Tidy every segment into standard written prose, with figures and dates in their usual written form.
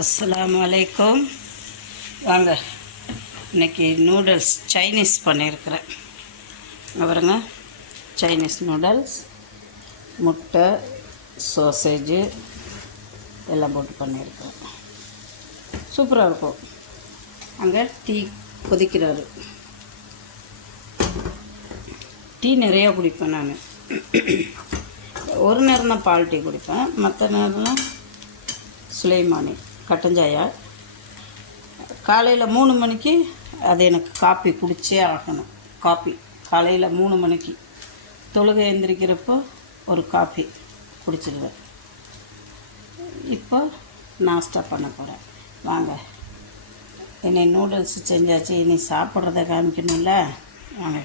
அஸ்ஸலாமு அலைக்கும். வாங்க, இன்றைக்கி நூடுல்ஸ் சைனீஸ் பண்ணியிருக்கிறேன். பாருங்க, சைனீஸ் நூடுல்ஸ், முட்டை, சோசேஜு எல்லாம் போட்டு பண்ணியிருக்கிறேன். சூப்பராக இருக்கும். அங்கே டீ கொதிக்கிறாரு. டீ நிறையா குடிப்பேன் நான். ஒரு நேரம் தான் பால் டீ குடிப்பேன், மற்ற நேரம்லாம் சுலைமானி கட்டஞ்சாயா. காலையில் 3 மணிக்கு அது எனக்கு காப்பி குடிச்சே ஆகணும். காப்பி காலையில் 3 மணிக்கு தொழுகை எழுந்திரிக்கிறப்போ ஒரு காப்பி குடிச்சிடுவேன். இப்போ நாஸ்டா பண்ண போகிறேன். வாங்க, என்னை நூடுல்ஸ் செஞ்சாச்சு, இனி சாப்பிட்றத காமிக்கணும்ல. வாங்க.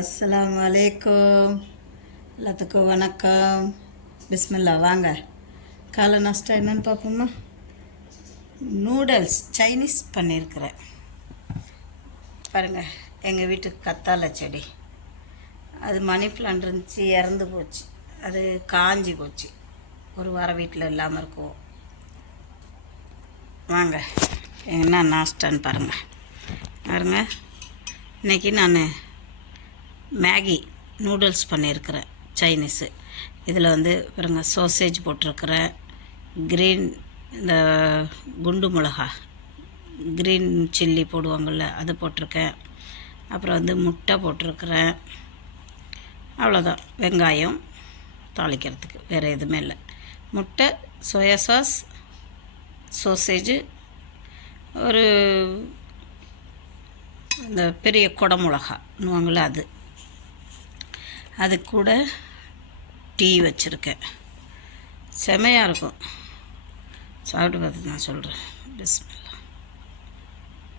அஸ்ஸலாமு அலைக்கும், எல்லாத்துக்கும் வணக்கம். பிஸ்மில்லா. வாங்க, காலை நாஸ்டா என்னென்னு பார்ப்போமா. நூடுல்ஸ் சைனீஸ் பண்ணியிருக்கிறேன். பாருங்கள், எங்கள் வீட்டுக்கு கத்தாழை செடி, அது மணி பிளான்ட் இருந்துச்சு, இறந்து போச்சு. அது காஞ்சி போச்சு. ஒரு வாரம் வீட்டில் இல்லாமல் இருக்கும். வாங்க, என்ன நாஸ்டான்னு பாருங்கள். பாருங்கள், இன்றைக்கி நான் மேகி நூடுல்ஸ் பண்ணியிருக்கிறேன் சைனீஸு. இதில் பாருங்கள், சோசேஜ் போட்டிருக்கிறேன், க்ரீன் இந்த குண்டு மிளகா, க்ரீன் சில்லி போடுவாங்கள்ல, அது போட்டிருக்கேன். அப்புறம் முட்டை போட்டிருக்கிறேன். அவ்வளோதான். வெங்காயம் தாளிக்கிறதுக்கு வேறு எதுவுமே இல்லை. முட்டை, சோயா சாஸ், சோசேஜு, ஒரு இந்த பெரிய கொடை மிளகான்னுவாங்கள்ல, அது கூட டீ வச்சுருக்கேன். செமையாக இருக்கும். சாப்பிட்டு பார்த்து நான் சொல்கிறேன். பிஸ்மில்லா.